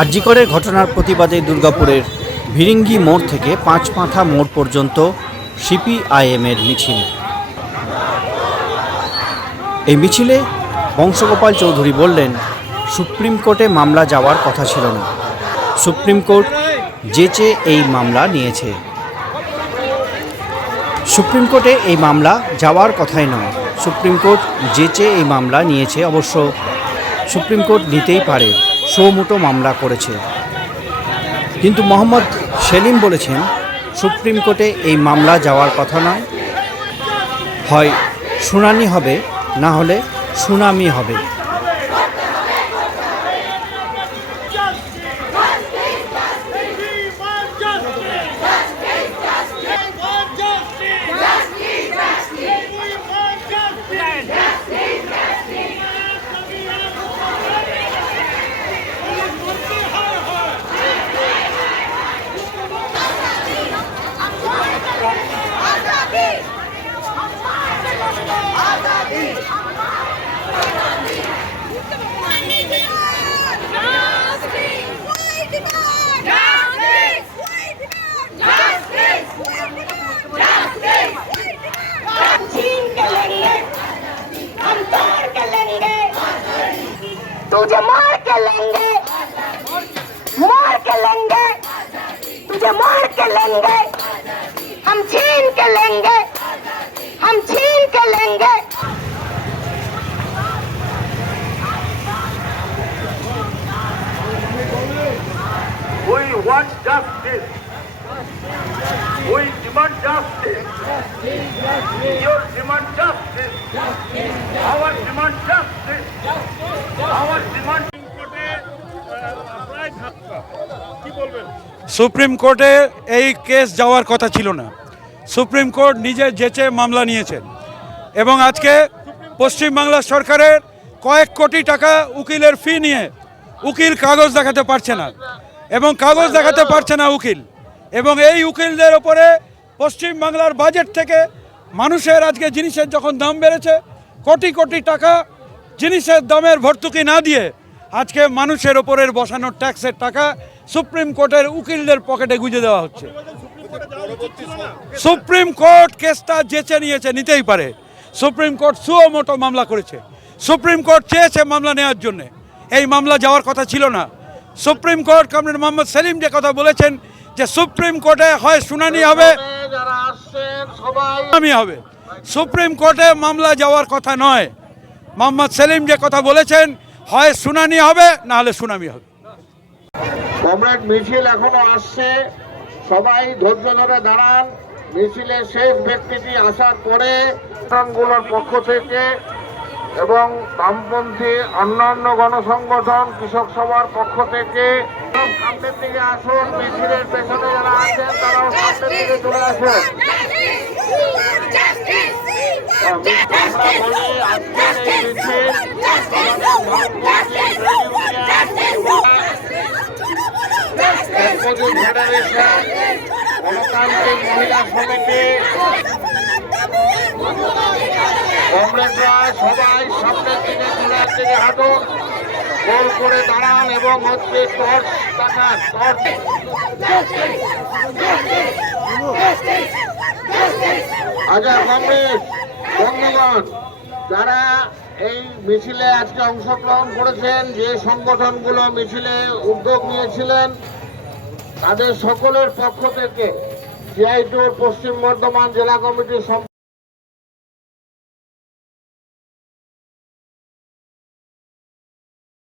আরজিকরের ঘটনার প্রতিবাদে দুর্গাপুরের ভিরিঙ্গি মোড় থেকে পাঁচমাথা মোড় পর্যন্ত সিপিআইএমের মিছিল। এই মিছিলে বংশগোপাল চৌধুরী বললেন, সুপ্রিম কোর্টে মামলা যাওয়ার কথা ছিল না। সুপ্রিম কোর্ট যেচে এই মামলা নিয়েছে। সুপ্রিম কোর্টে এই মামলা যাওয়ার কথাই নয়। সুপ্রিম কোর্ট যেচে এই মামলা নিয়েছে অবশ্য সুপ্রিম কোর্ট নিতেই পারে। সৌমুটো মামলা করেছে। কিন্তু মোহাম্মদ সেলিম বলেছেন, সুপ্রিম কোর্টে এই মামলা যাওয়ার কথা নয়। হয় শুনানি হবে, না হলে সুনামি হবে। तुझे मार के लेंगे मार के लेंगे तुझे मार के लेंगे हम छीन के लेंगे हम छीन के लेंगे We want justice. We demand justice. Your demand justice. Our demand supreme কোর্টে এই কেস যাওয়ার কথা ছিল না। সুপ্রিম কোর্ট নিজে যেচে মামলা নিয়েছেন এবং আজকে পশ্চিমবাংলা সরকারের কয়েক কোটি টাকা উকিলের ফি নিয়ে উকিল কাগজ দেখাতে পারছে না এবং কাগজ দেখাতে পারছে না উকিল এবং এই উকিলদের ওপরে পশ্চিমবাংলার বাজেট থেকে মানুষের আজকে জিনিসের যখন দাম বেড়েছে, কোটি কোটি টাকা জিনিসের দামের ভর্তুকি না দিয়ে আজকে মানুষের ওপরের বসানো ট্যাক্সের টাকা সুপ্রিম কোর্টের উকিলদের পকেটে গুঁজে দেওয়া হচ্ছে। সুপ্রিম কোর্ট কেসটা যেচে নিয়েছে, নিতেই পারে। সুপ্রিম কোর্ট সুও মোটো মামলা করেছে। সুপ্রিম কোর্ট চেয়েছে মামলা নেওয়ার জন্য। এই মামলা যাওয়ার কথা ছিল না। Supreme court comrade Mohammad Salim যে কথা বলেছেন যে সুপ্রিম কোর্টে হয় শুনানি হবে শুনানি হবে। সুপ্রিম কোর্টে মামলা যাওয়ার কথা নয়। মোহাম্মদ সেলিম যে কথা বলেছেন, হয় শুনানি হবে, না হলে সুনামি হবে। কমরেড মিছিল এখনও আসছে। সবাই ধৈর্য ধরে দাঁড়ান। মিছিলের শেষ ব্যক্তিটি আসার পরে সংগঠনগুলোর পক্ষ থেকে এবং বামপন্থী অন্যান্য গণসংগঠন কৃষক সভার পক্ষ থেকে সামনের দিকে আসুন। মিছিলের পেছনে যারা আছেন তারাও সামনের দিকে চলে আসুন। আমরা বলি আজকের এই মিছিল গণতান্ত্রিক মহিলা সমিতি কমরেডরা সবাই সামনের দিকে চুলার দিকে হাঁটুন গোল করে দাঁড়ান এবং হচ্ছে টর্চ দেখান টর্চ আচ্ছা কমরেড বন্ধুগণ যারা এই মিছিলে আজকে অংশগ্রহণ করেছেন যে সংগঠনগুলো মিছিলে উদ্যোগ নিয়েছিলেন তাদের সকলের পক্ষ থেকে সিআইটুর পশ্চিম বর্ধমান জেলা কমিটির